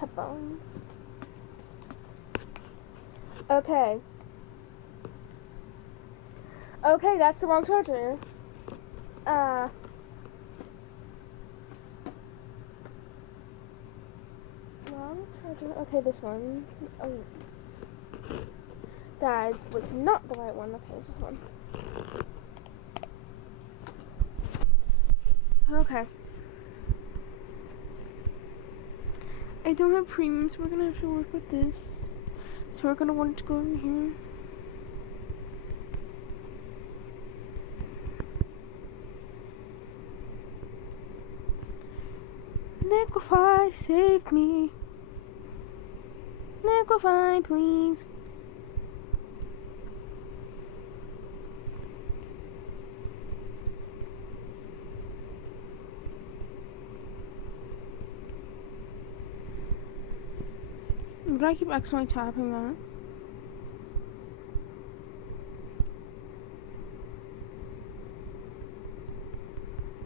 headphones. Okay. Okay, that's the wrong charger. Wrong charger. Okay, this one. Oh. Guys, was not the right one. Okay, it's this one. Okay. I don't have premium, so we're gonna have to work with this. So we're gonna want to go over here. Liquify, save me. Liquify, please. But I keep accidentally tapping that.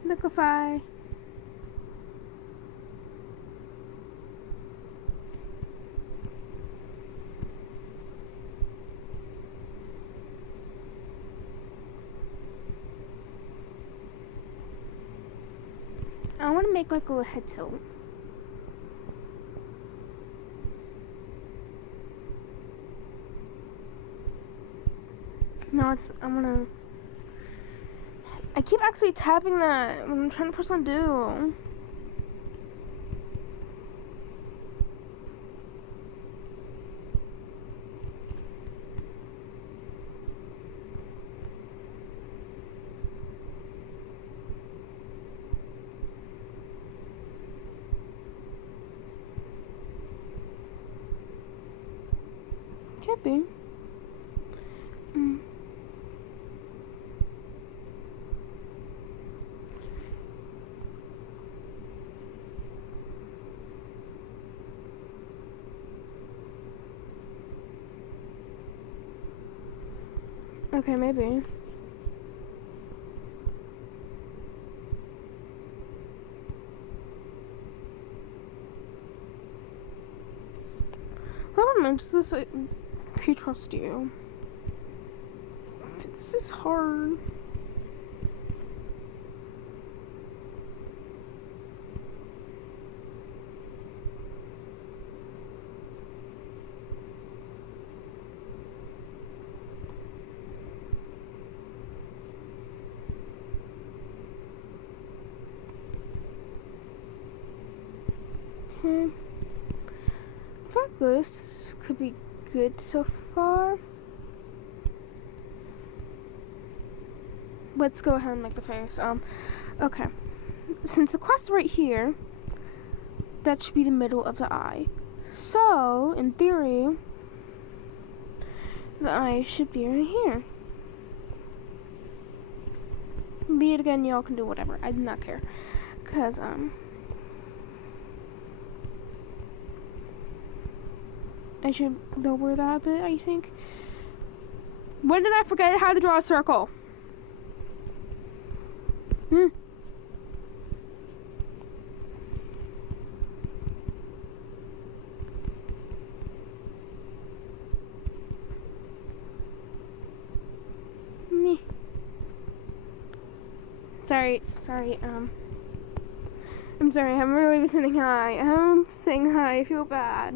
Liquify. I want to make like a little head tilt. No, I keep actually tapping that when I'm trying to press undo. Can't be. Okay, maybe. What makes this like, who trust you? This is hard. Okay. I feel like this could be good so far. Let's go ahead and make the face. Okay. Since the crest is right here, that should be the middle of the eye. So, in theory, the eye should be right here. Be it again, y'all can do whatever. I do not care. Cause, I should lower that a bit, I think. When did I forget how to draw a circle? Me. Sorry, I'm sorry, I'm really saying hi. I'm saying hi, I feel bad.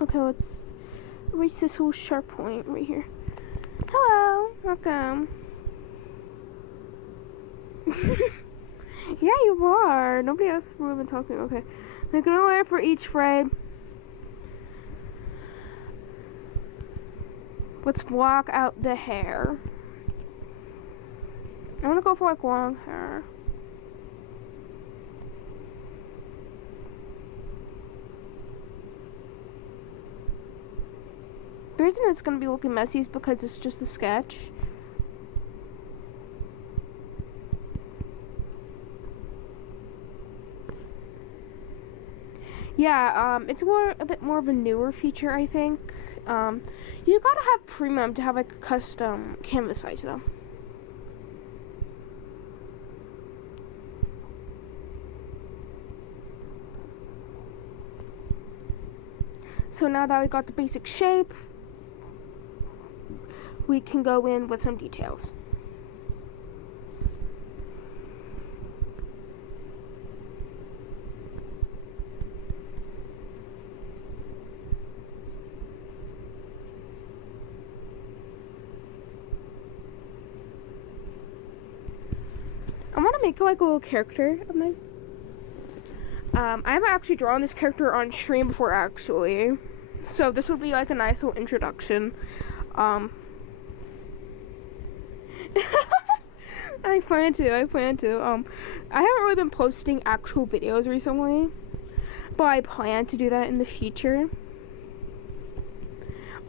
Okay, let's reach this whole sharp point right here. Hello, welcome. Yeah, you are. Nobody else will even talk to me. Okay, I'm gonna layer for each frame. Let's block out the hair. I'm gonna go for like long hair. The reason it's gonna be looking messy is because it's just a sketch. yeah, it's a bit more of a newer feature, I think. You gotta have premium to have like a custom canvas size though. So now that we got the basic shape, we can go in with some details. I want to make like a little character of mine. I haven't actually drawn this character on stream before, actually, so this would be like a nice little introduction. I plan to. I haven't really been posting actual videos recently, but I plan to do that in the future.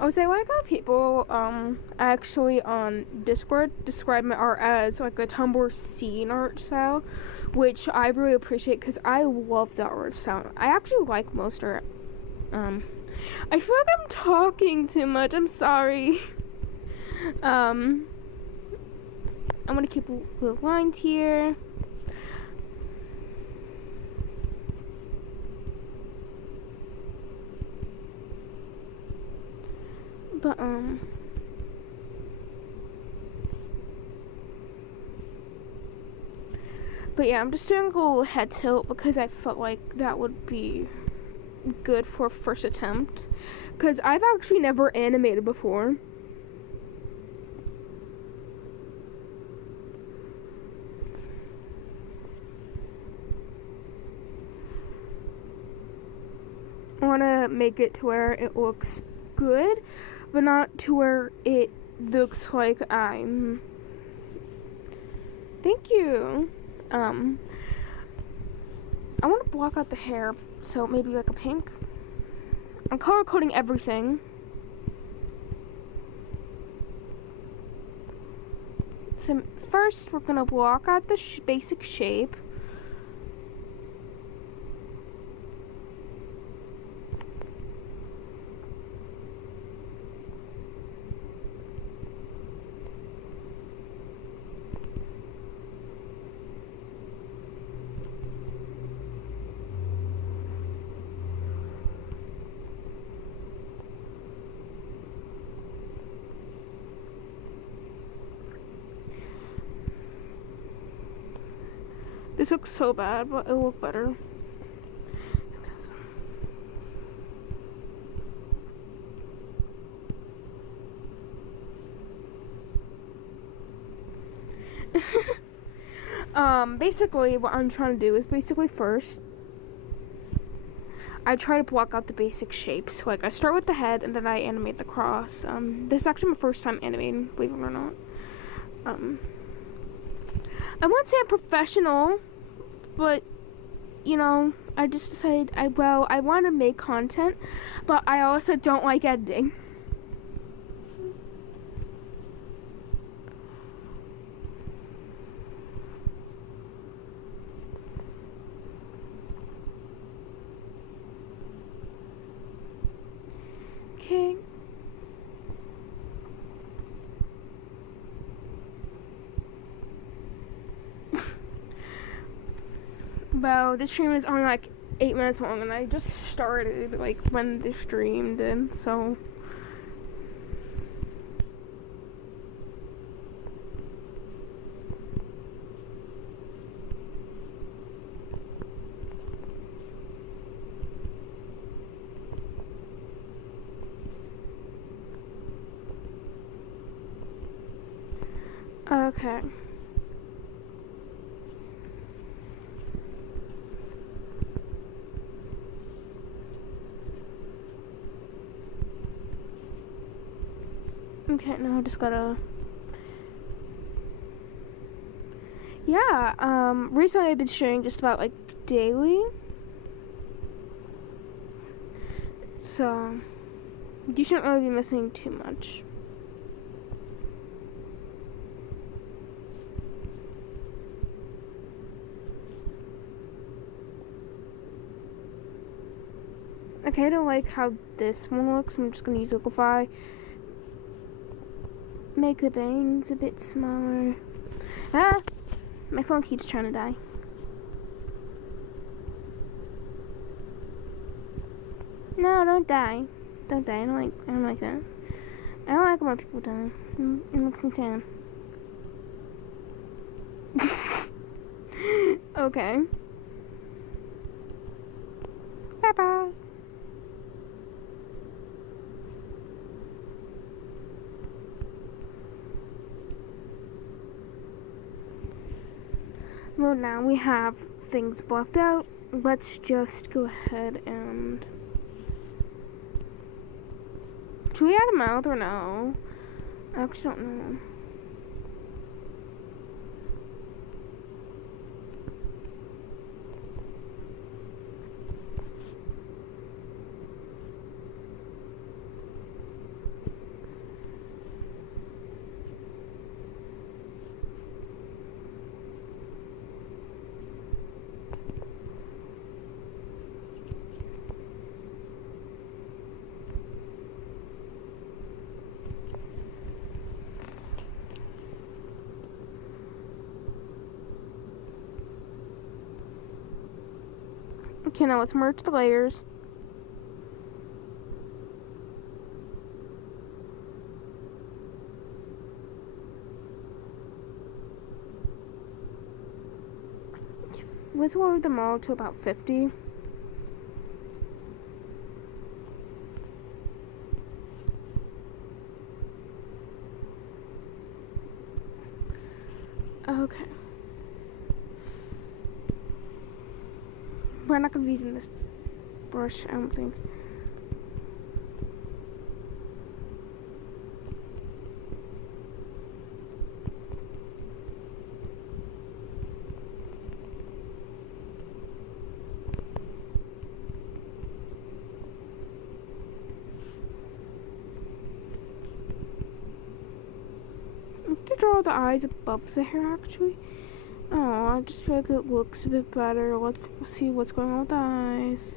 I like how people actually on Discord describe my art as like the Tumblr scene art style, which I really appreciate because I love that art style. I actually like most art. I feel like I'm talking too much. I'm sorry. I'm gonna keep the lines here. But yeah, I'm just doing a little head tilt because I felt like that would be good for first attempt. Because I've actually never animated before. I want to make it to where it looks good, but not to where it looks like I'm... Thank you. I want to block out the hair, so maybe like a pink. I'm color coding everything. So first, we're gonna block out the basic shape. This looks so bad, but it'll look better. Basically what I'm trying to do is first I try to block out the basic shape. So like I start with the head and then I animate the cross. This is actually my first time animating, believe it or not. I wouldn't say I'm professional, but you know, I just decided I want to make content, but I also don't like editing. Okay. Well, this stream is only like 8 minutes long, and I just started like when the stream did, so. Okay. Okay, now I just gotta... Yeah, recently I've been sharing just about, like, daily. So, you shouldn't really be missing too much. I kind of like how this one looks. I'm just gonna use Liquify. Make the bangs a bit smaller. Ah! My phone keeps trying to die. No, don't die. Don't die. I don't like that. I don't like when people die. It makes me sad. Okay. Bye bye. Well, now we have things blocked out. Let's just go ahead and... Should we add a mouth or no? I actually don't know. Okay, now let's merge the layers. Let's lower them all to about 50. Okay. We're not going to be using this brush, I don't think. To draw the eyes above the hair, actually. Oh, I just feel like it looks a bit better. Let's see what's going on with the eyes.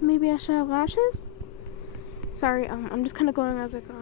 Maybe I should have lashes? Sorry, I'm just kind of going as I go.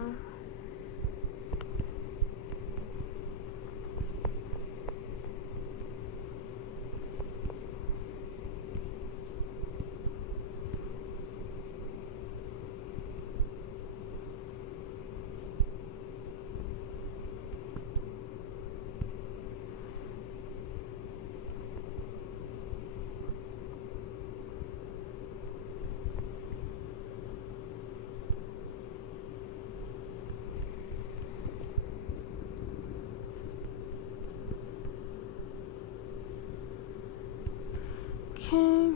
Okay.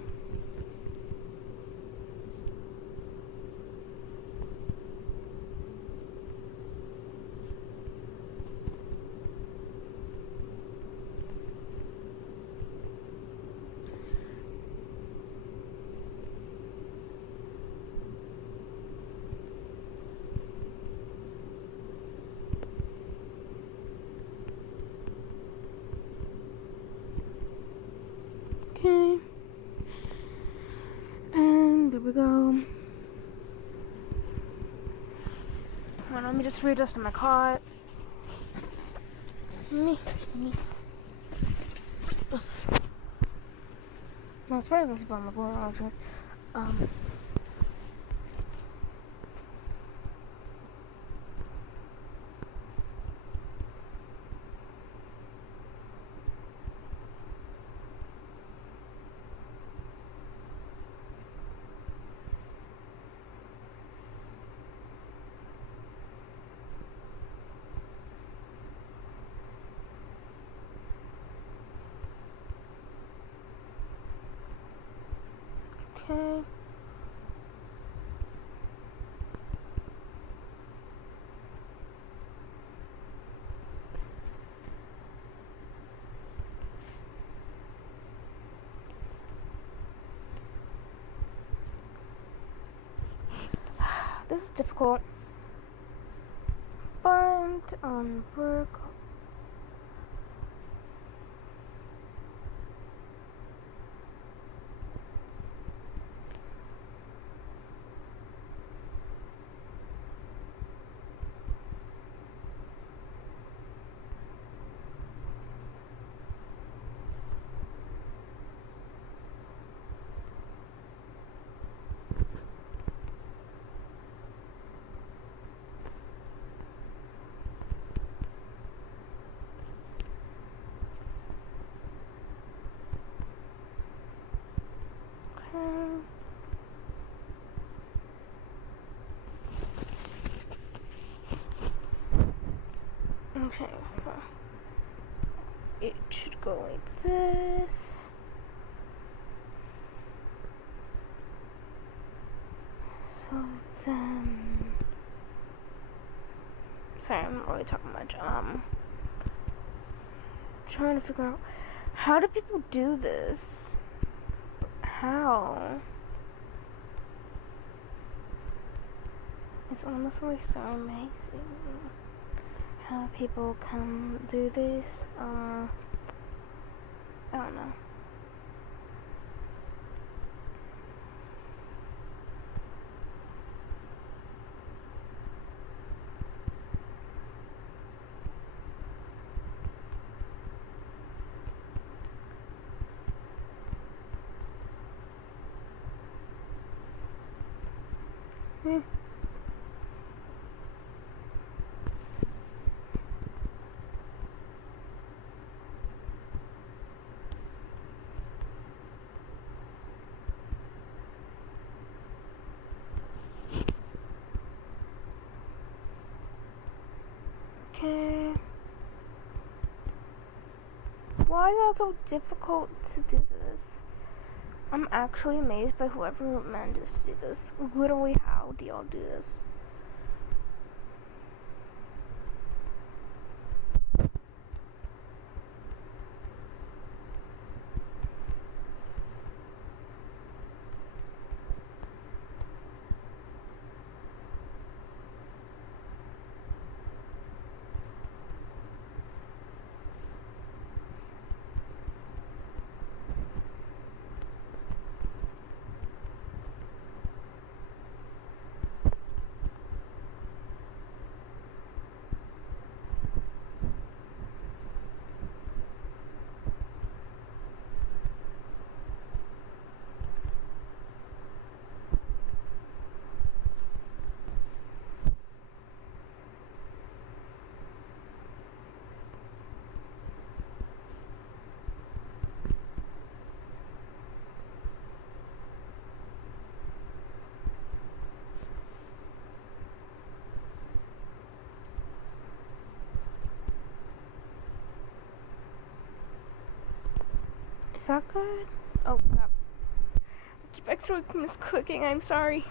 Okay. And there we go. Well, let me just readjust my cot. Me. No, it's probably gonna sleep on my floor, actually. Okay. This is difficult. But work. Okay, so it should go like this. So then, sorry, I'm not really talking much. Trying to figure out how do people do this? How? It's honestly so amazing how people can do this. I don't know. Okay. Why is it so difficult to do this? I'm actually amazed by whoever manages to do this. Literally, how do y'all do this? Is that good? Oh god. I keep extra misclicking, I'm sorry.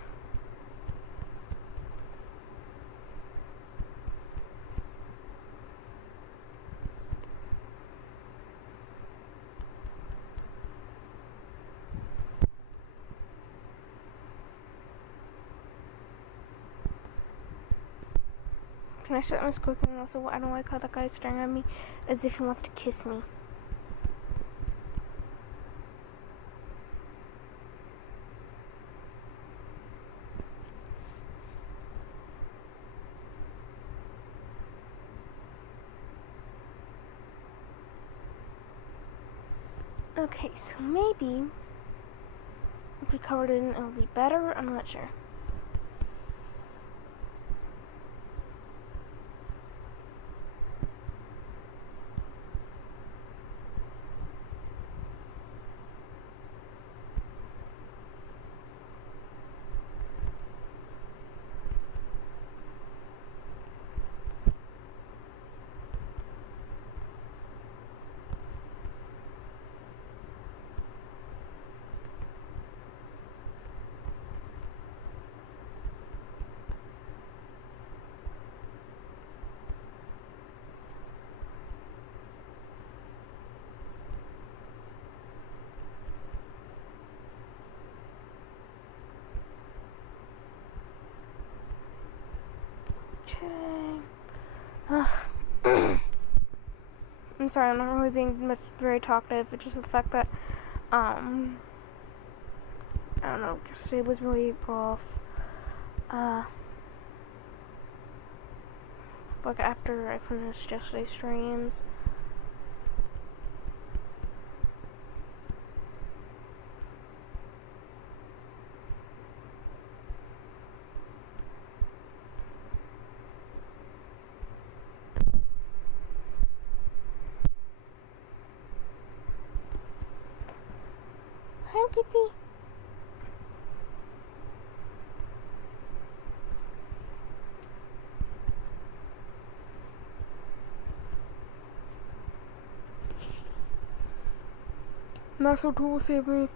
Can I start misclicking? And also, I don't like how that guy's staring at me as if he wants to kiss me. Okay, so maybe if we covered it in, it'll be better. I'm not sure. Okay. I'm sorry, I'm not really being very talkative. It's just the fact that, I don't know, yesterday was really rough. Like after I finished yesterday's streams. Hi, Kitty. That's what will save me.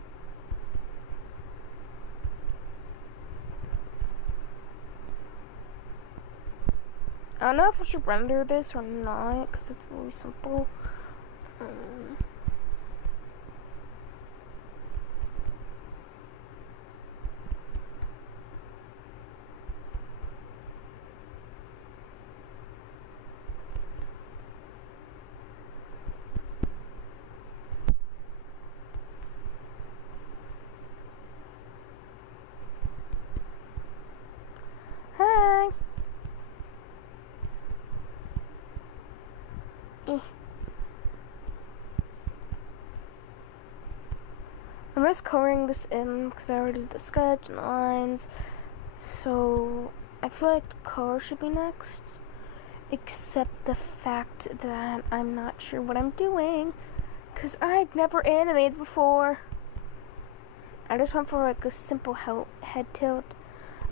I don't know if I should render this or not, because it's really simple. Hi. I'm just coloring this in because I already did the sketch and the lines, so I feel like the color should be next, except the fact that I'm not sure what I'm doing because I've never animated before. I just went for like a simple head tilt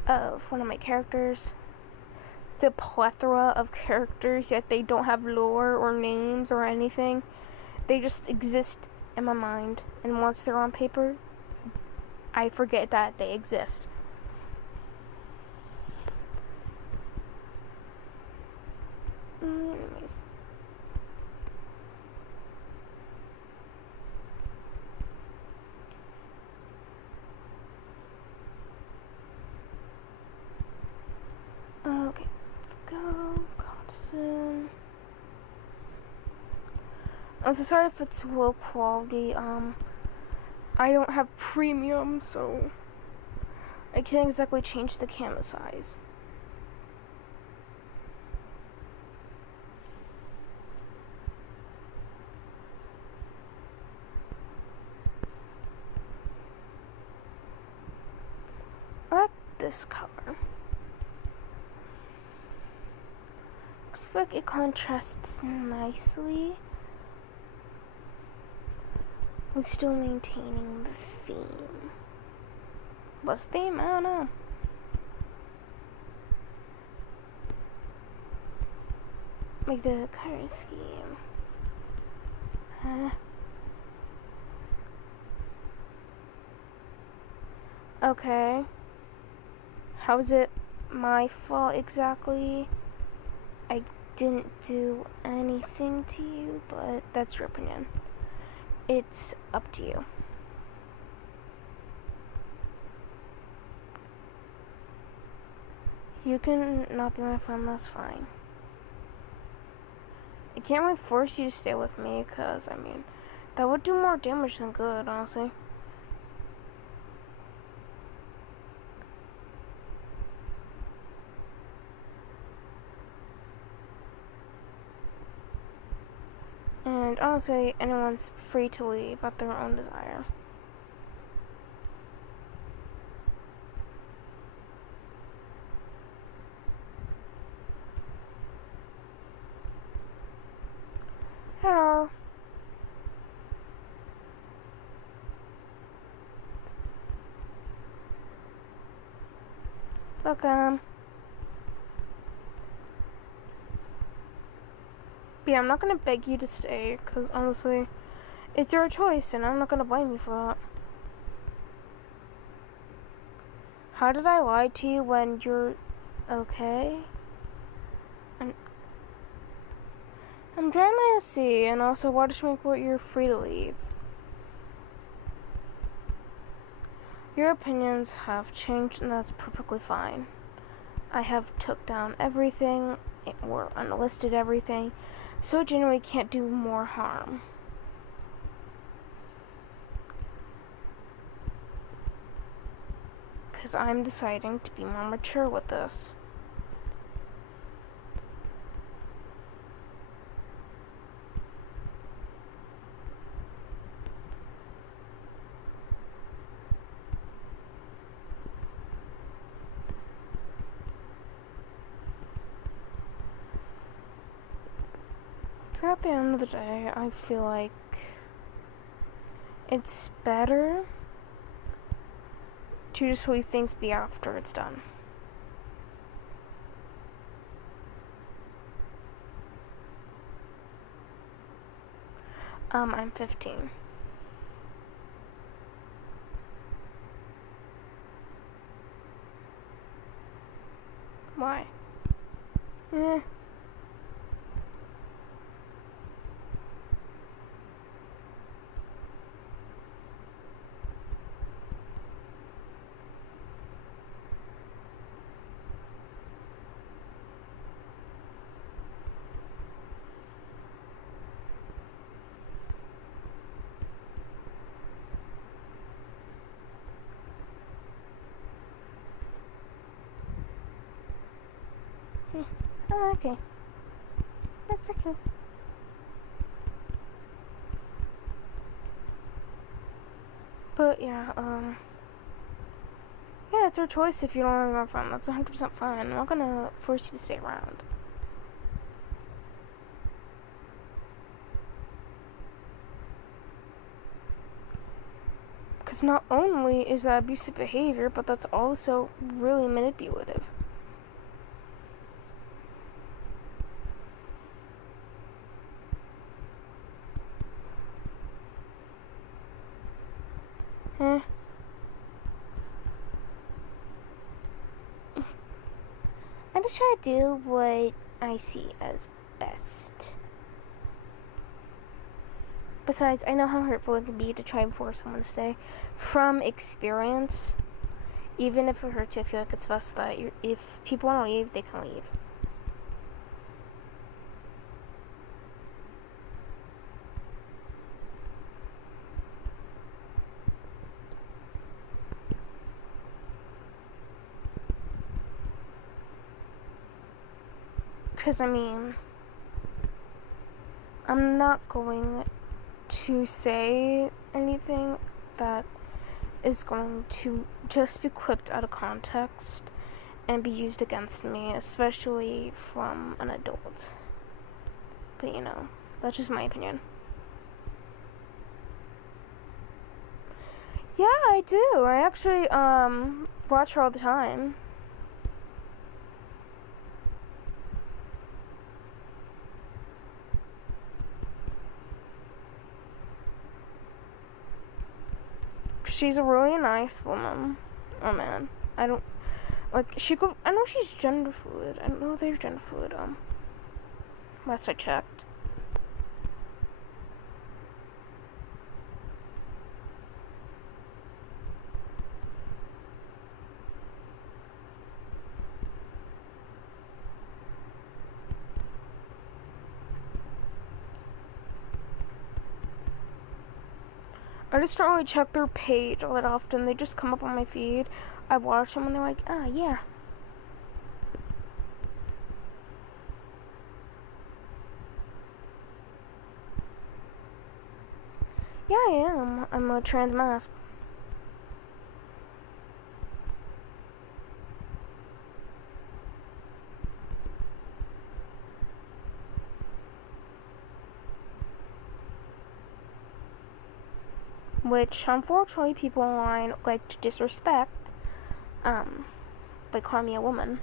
of one of my characters. The plethora of characters, yet they don't have lore or names or anything. They just exist in my mind, and once they're on paper, I forget that they exist. Anyways. Okay, let's go. Cotton. I'm so sorry if it's low quality. I don't have premium, so I can't exactly change the camera size. I like this color. Looks like it contrasts nicely. We're still maintaining the theme. What's the theme? I don't know. Like the color scheme. Okay. How is it my fault exactly? I didn't do anything to you, but that's your opinion. It's up to you. You can not be my friend, that's fine. I can't really force you to stay with me, because, I mean, that would do more damage than good, honestly. And honestly, anyone's free to leave at their own desire. Hello. Welcome. But yeah, I'm not gonna beg you to stay, because honestly, it's your choice, and I'm not gonna blame you for that. How did I lie to you when you're okay? I'm trying to see, and also watch me what you're free to leave. Your opinions have changed, and that's perfectly fine. I have took down everything or unlisted everything, so it generally can't do more harm. Because I'm deciding to be more mature with this. So at the end of the day, I feel like it's better to just leave things be after it's done. I'm 15. Why? Oh, okay. That's okay. But yeah, yeah, it's your choice if you don't want to be my friend. That's 100% fine. I'm not gonna force you to stay around. Because not only is that abusive behavior, but that's also really manipulative. I just try to do what I see as best. Besides, I know how hurtful it can be to try and force someone to stay. From experience, even if it hurts you, I feel like it's best that if people want to leave, they can leave. Because, I mean, I'm not going to say anything that is going to just be clipped out of context and be used against me, especially from an adult. But, you know, that's just my opinion. Yeah, I do. I actually, watch her all the time. She's a really nice woman. Oh man, I don't like. I know she's gender fluid. I know they're gender fluid. Last I checked. I just don't really check their page all that often. They just come up on my feed. I watch them and they're like, ah, yeah. Yeah, I am. I'm a trans mask. Which, unfortunately, people online like to disrespect, by calling me a woman.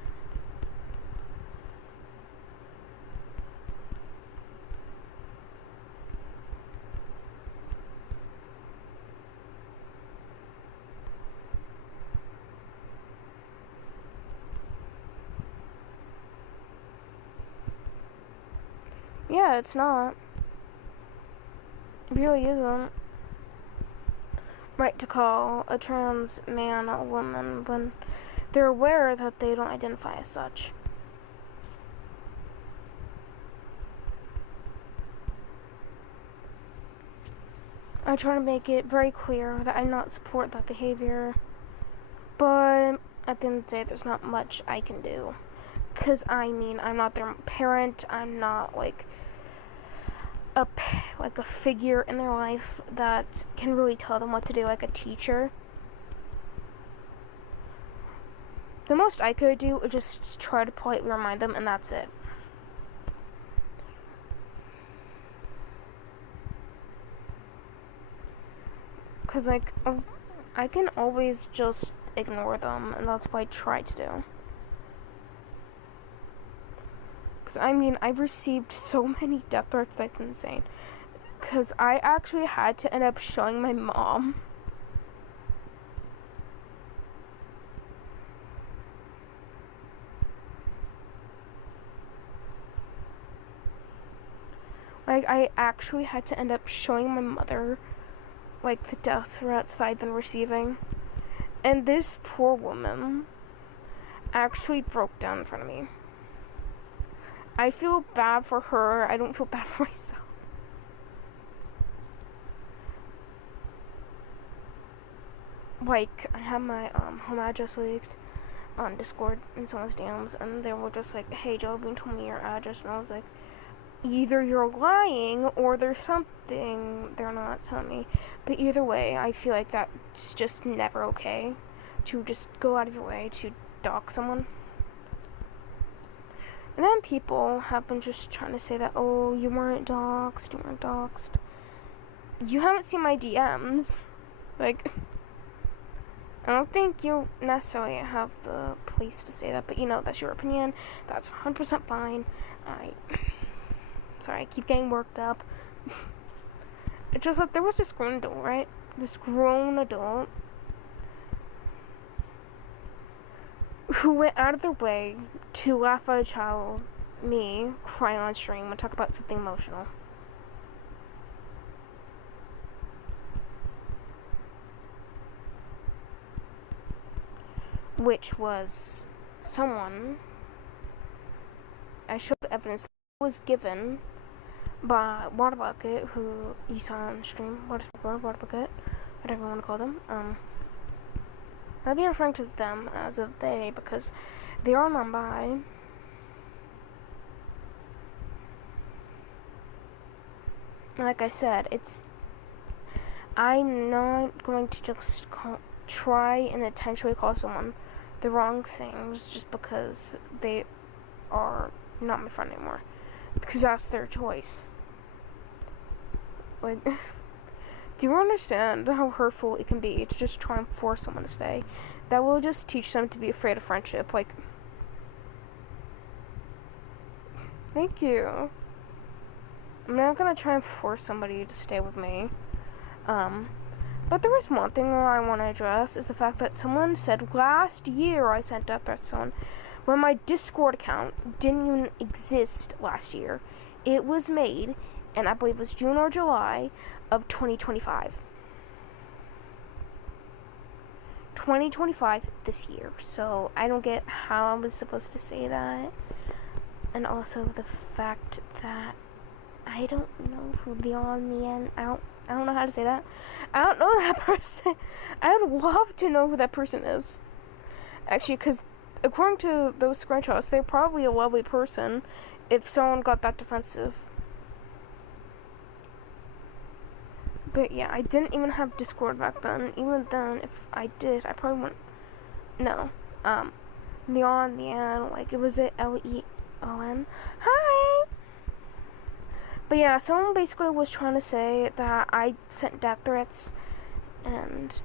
Yeah, it's not. It really isn't right to call a trans man a woman when they're aware that they don't identify as such. I try to make it very clear that I not support that behavior, but at the end of the day, there's not much I can do. Because, I mean, I'm not their parent, I'm not, like a figure in their life that can really tell them what to do, like a teacher. The most I could do is just try to politely remind them, and that's it. Because, like, I can always just ignore them, and that's what I try to do. Because, I mean, I've received so many death threats that's insane. Because I actually had to end up showing my mom. Like, I actually had to end up showing my mother, like, the death threats that I've been receiving. And this poor woman actually broke down in front of me. I feel bad for her. I don't feel bad for myself. Like, I had my home address leaked on Discord in someone's DMs, and they were just like, hey, Joe, you told me your address, and I was like, either you're lying or there's something they're not telling me. But either way, I feel like that's just never okay to just go out of your way to dox someone. And then people have been just trying to say that, oh, you weren't doxed. You haven't seen my DMs. Like, I don't think you necessarily have the place to say that, but you know, that's your opinion. That's 100% fine. Sorry, I keep getting worked up. It's just that there was this grown adult, right? This grown adult who went out of their way to laugh at a child, me, crying on stream and talk about something emotional. Which was someone, I showed evidence that was given by Water Bucket, who you saw on stream, Water Bucket, whatever you want to call them. I'll be referring to them as a they because they are non-bi. Like I said, I'm not going to just try and intentionally call someone the wrong things just because they are not my friend anymore. Because that's their choice. Like, do you understand how hurtful it can be to just try and force someone to stay? That will just teach them to be afraid of friendship. Like, thank you. I'm not gonna try and force somebody to stay with me. But there was one thing that I want to address, is the fact that someone said last year I sent death threats to someone, when my Discord account didn't even exist last year. It was made, and I believe it was June or July of 2025. 2025 this year. So I don't get how I was supposed to say that. And also the fact that I don't know who Beyond the End, I don't know how to say that. I don't know that person. I would love to know who that person is. Actually, because according to those screenshots, they're probably a lovely person if someone got that defensive. But yeah, I didn't even have Discord back then. Even then, if I did, I probably wouldn't. No. Beyond the End, like, it was a Leon. Hi! But yeah, someone basically was trying to say that I sent death threats, and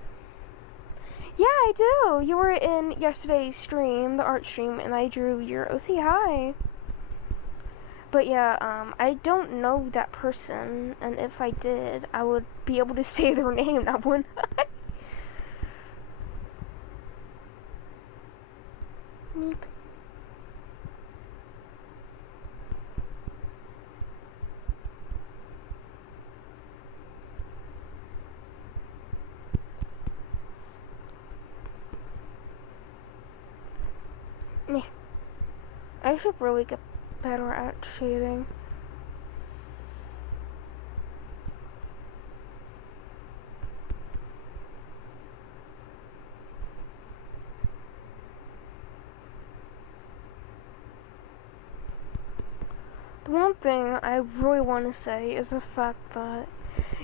yeah, I do. You were in yesterday's stream, the art stream, and I drew your OC. Hi. But yeah, I don't know that person, and if I did, I would be able to say their name, now wouldn't I? Meep. Meh. I should really get better at shading. The one thing I really want to say is the fact that,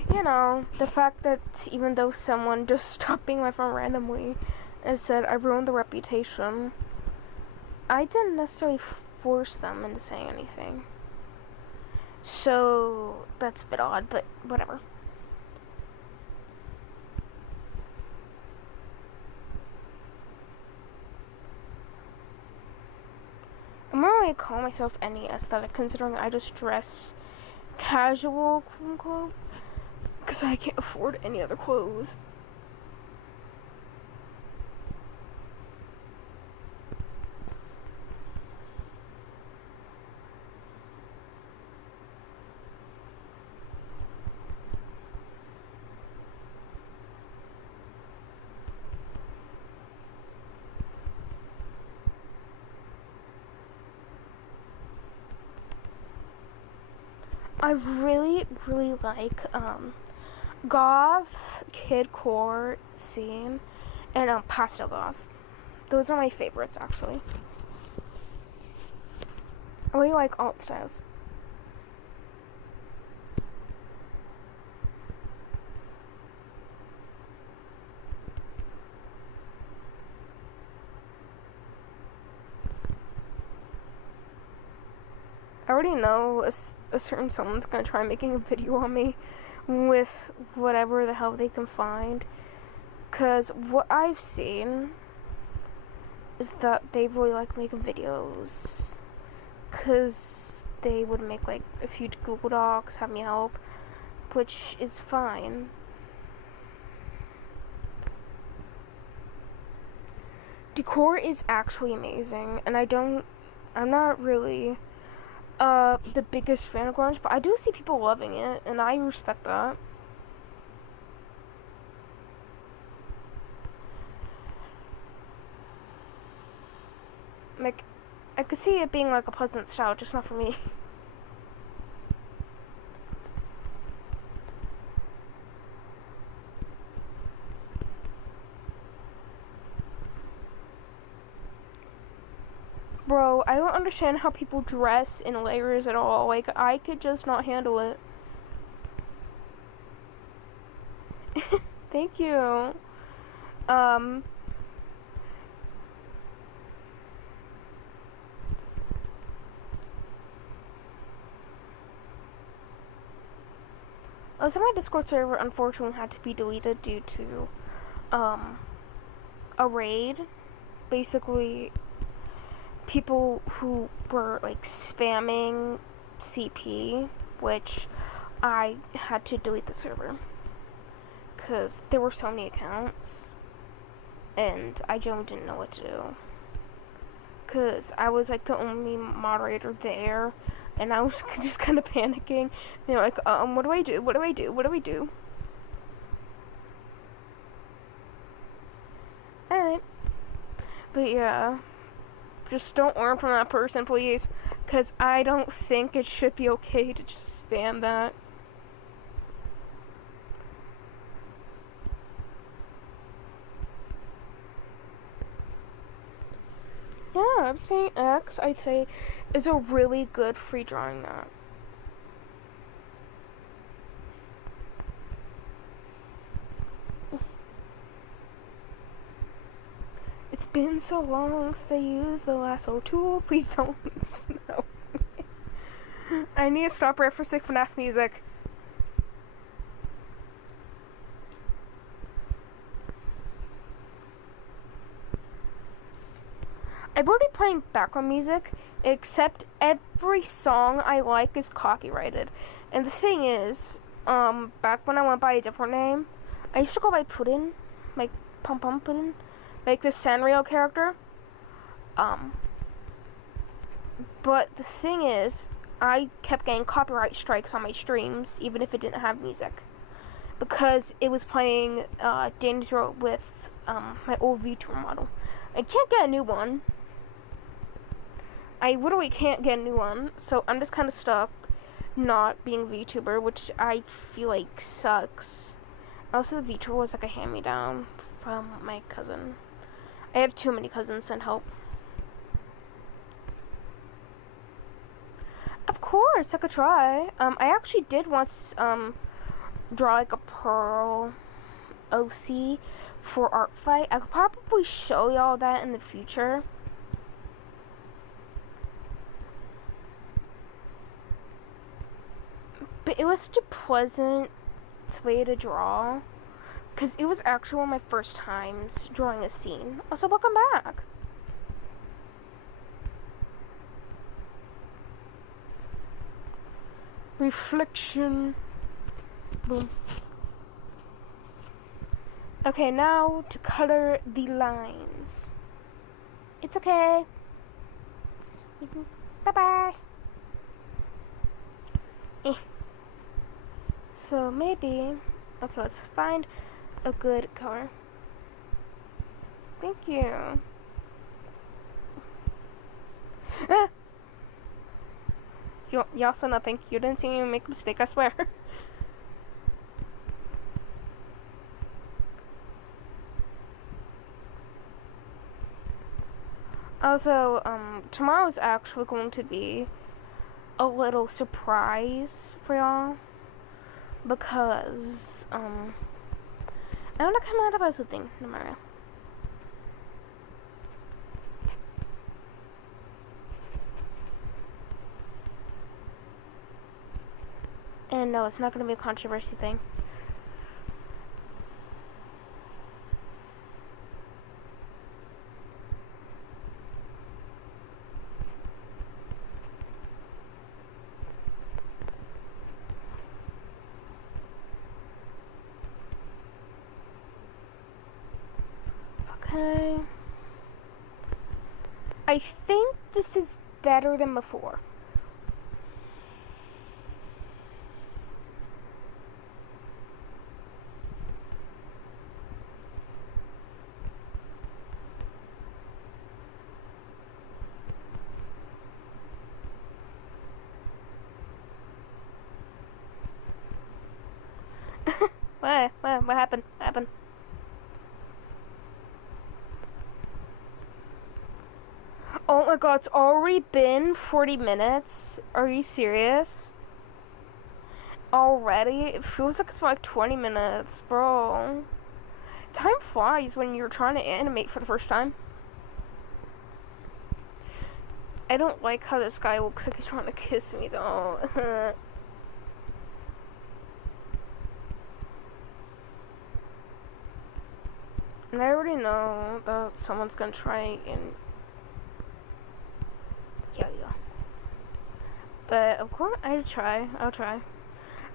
the fact that even though someone just stopped being my friend randomly and said I ruined the reputation, I didn't necessarily force them into saying anything. So that's a bit odd, but whatever. I'm not really call myself any aesthetic, considering I just dress casual, quote unquote, because I can't afford any other clothes. I really, really like goth, kidcore scene, and pastel goth. Those are my favorites, actually. I really like alt styles. I already know a certain someone's gonna try making a video on me with whatever the hell they can find. Because what I've seen is that they really like making videos. Because they would make like a few Google Docs, have me help, which is fine. Decor is actually amazing, and I'm not really the biggest fan of grunge, but I do see people loving it, and I respect that. Like, I could see it being like a pleasant style, just not for me. Bro, I don't understand how people dress in layers at all. Like, I could just not handle it. Thank you. So my Discord server unfortunately had to be deleted due to, a raid. Basically, people who were like spamming CP, which I had to delete the server because there were so many accounts and I generally didn't know what to do because I was like the only moderator there and I was just kind of panicking, like, what do I do, what do I do, what do I do? Alright, but yeah, just don't learn from that person, please, because I don't think it should be okay to just spam that. Yeah, Abspaint X, I'd say, is a really good free drawing map. It's been so long since I used the lasso tool. Please don't. No. I need to stop referencing FNAF music. I'm already playing background music, except every song I like is copyrighted. And the thing is, back when I went by a different name, I used to go by Puddin, like Pum Pum Puddin, like the Sanrio character. But the thing is, I kept getting copyright strikes on my streams, even if it didn't have music, because it was playing Danny's Road with my old VTuber model. I can't get a new one. I literally can't get a new one, so I'm just kind of stuck not being a VTuber, which I feel like sucks. Also, the VTuber was like a hand-me-down from my cousin. I have too many cousins, send help. Of course, I could try. I actually did once draw like a pearl OC for art fight. I could probably show y'all that in the future. But it was such a pleasant way to draw, because it was actually one of my first times drawing a scene. Also, welcome back. Reflection. Boom. Okay, now to color the lines. It's okay. Bye-bye. So maybe, okay, let's find a good color. Thank you. Ah! You also nothing. You didn't see me make a mistake, I swear. Also, tomorrow's actually going to be a little surprise for y'all. Because, I don't know, come out about something, no matter. And no, it's not going to be a controversy thing. Okay. I think this is better than before. What happened? What happened? Oh my god, it's already been 40 minutes. Are you serious? Already? It feels like it's like 20 minutes, bro. Time flies when you're trying to animate for the first time. I don't like how this guy looks like he's trying to kiss me, though. And I already know that someone's gonna try and... Yeah. But, of course, I'll try.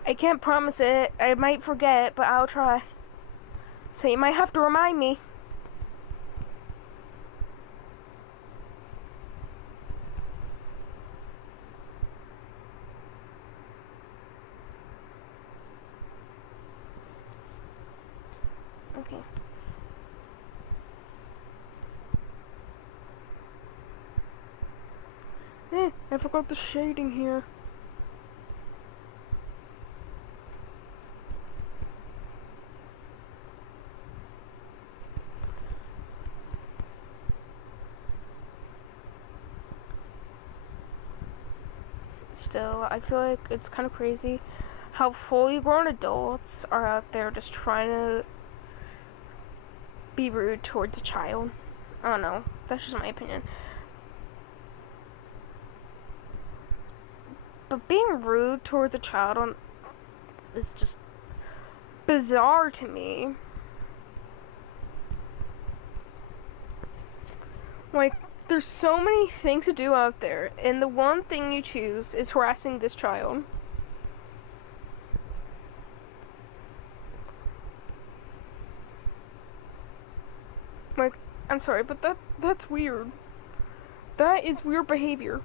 I can't promise it. I might forget, but I'll try. So you might have to remind me. Okay. I forgot the shading here. Still, I feel like it's kind of crazy how fully grown adults are out there just trying to be rude towards a child. I don't know. That's just my opinion. But being rude towards a child is just bizarre to me. Like, there's so many things to do out there, and the one thing you choose is harassing this child. Like, I'm sorry, but that's weird. That is weird behavior.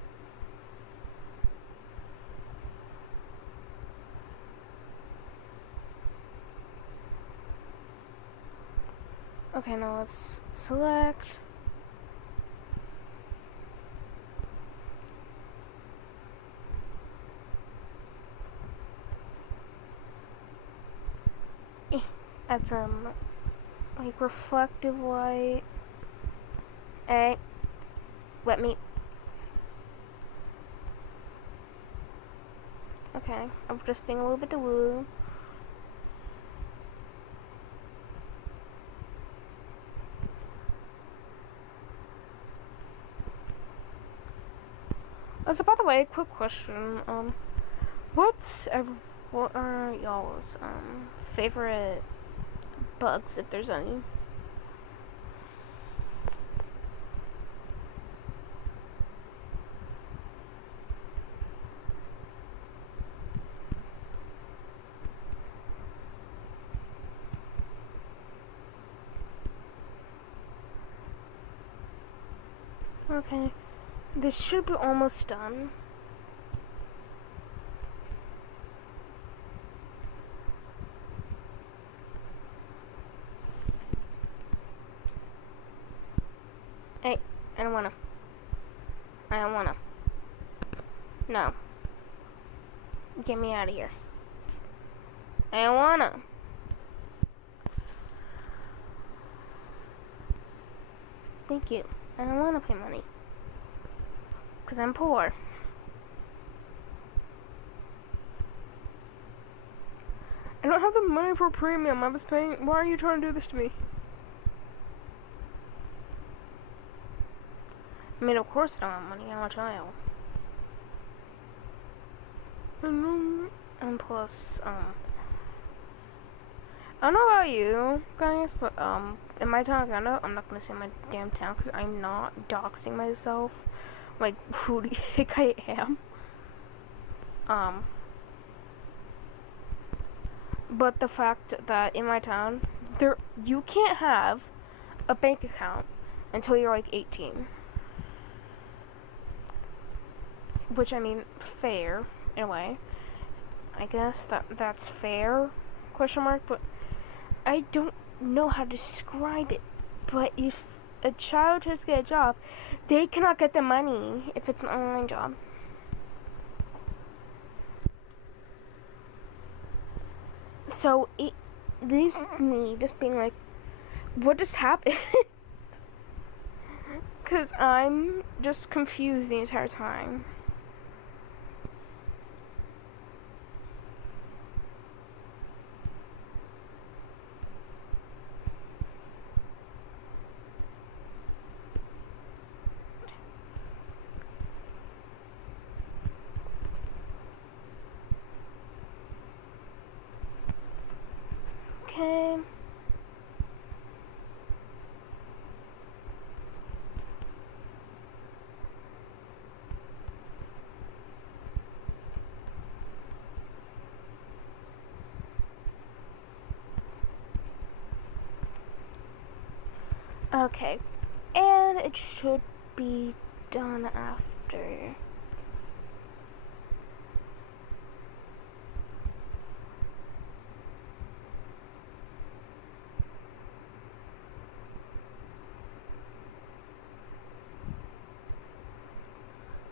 Okay, now let's select. add some like reflective light. Hey, let me. Okay, I'm just being a little bit too woo. So by the way, quick question. What are y'all's favorite bugs, if there's any? Okay, this should be almost done. Hey, I don't wanna. No. Get me out of here. I don't wanna. Thank you. I don't wanna pay money. Because I'm poor. I don't have the money for premium. I was paying. Why are you trying to do this to me? I mean, of course I don't have money. I'm a child. And plus, I don't know about you guys, but, in my town, I'm not gonna say my damn town because I'm not doxing myself. Like, who do you think I am? But the fact that in my town, you can't have a bank account until you're like 18. Which, I mean, fair, in a way. I guess that's fair, question mark, but I don't know how to describe it. But if a child tries to get a job, they cannot get the money if it's an online job. So it leaves me just being like, what just happened? Because I'm just confused the entire time. Okay. Okay. And it should be done after.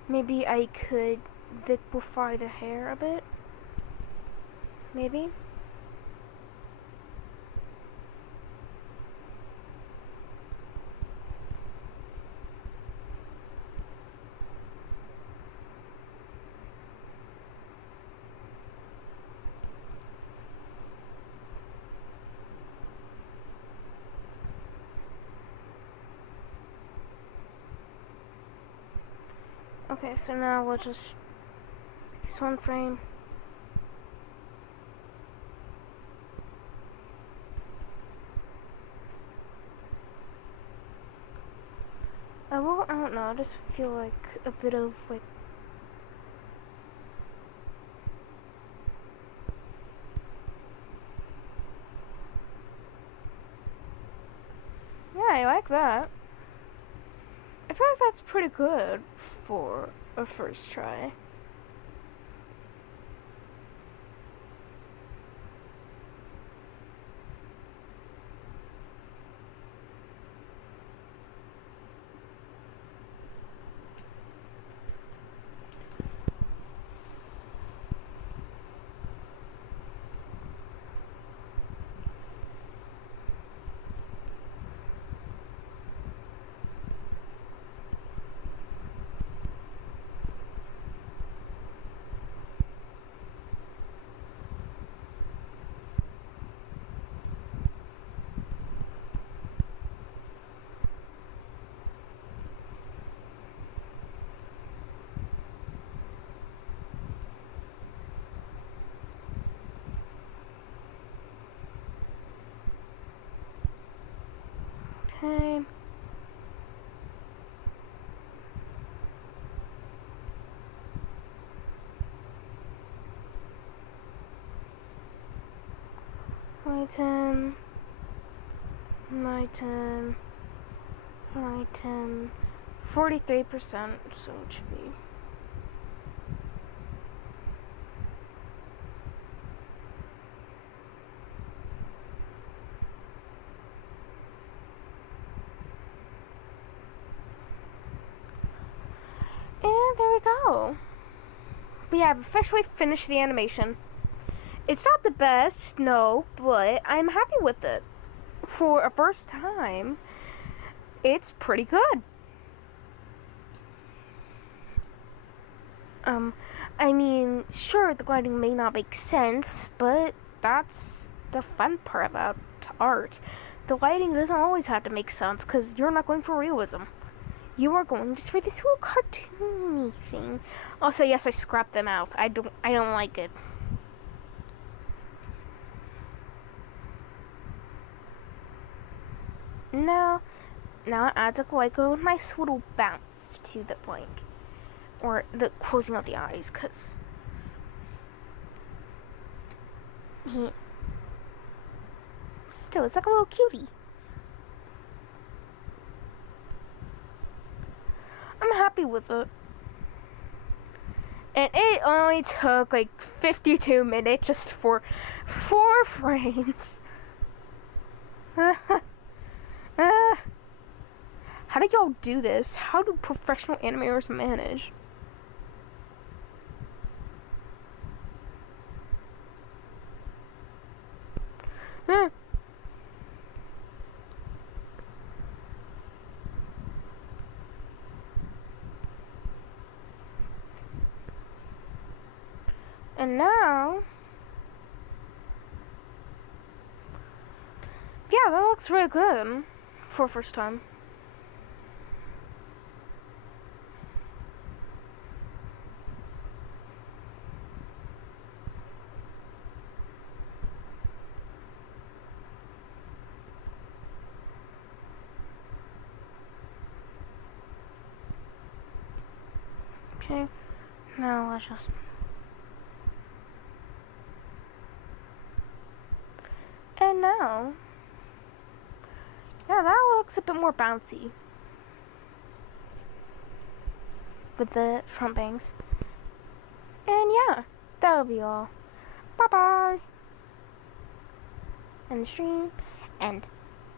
Maybe I could liquefy the hair a bit. Maybe. Okay, so now we'll just make this one frame. Well, I don't know, I just feel like a bit of like yeah, I like that. I feel like that's pretty good for a first try. Okay. Lighten. 43%, so it should be. And there we go. We have officially finished the animation. It's not the best, no, but I'm happy with it. For a first time, it's pretty good. I mean, sure, the gliding may not make sense, but that's the fun part about art. The lighting doesn't always have to make sense, because you're not going for realism. You are going just for this little cartoony thing. Also, yes, I scrapped them out. I don't like it. Now it adds like a nice little bounce to the blank. Or the closing of the eyes, because still, it's like a little cutie. I'm happy with it. And it only took like 52 minutes just for 4 frames. How do y'all do this? How do professional animators manage? And now, yeah, that looks really good for first time. Okay, now let's just. And now, yeah, that looks a bit more bouncy with the front bangs. And yeah, that'll be all. Bye bye. End the stream, and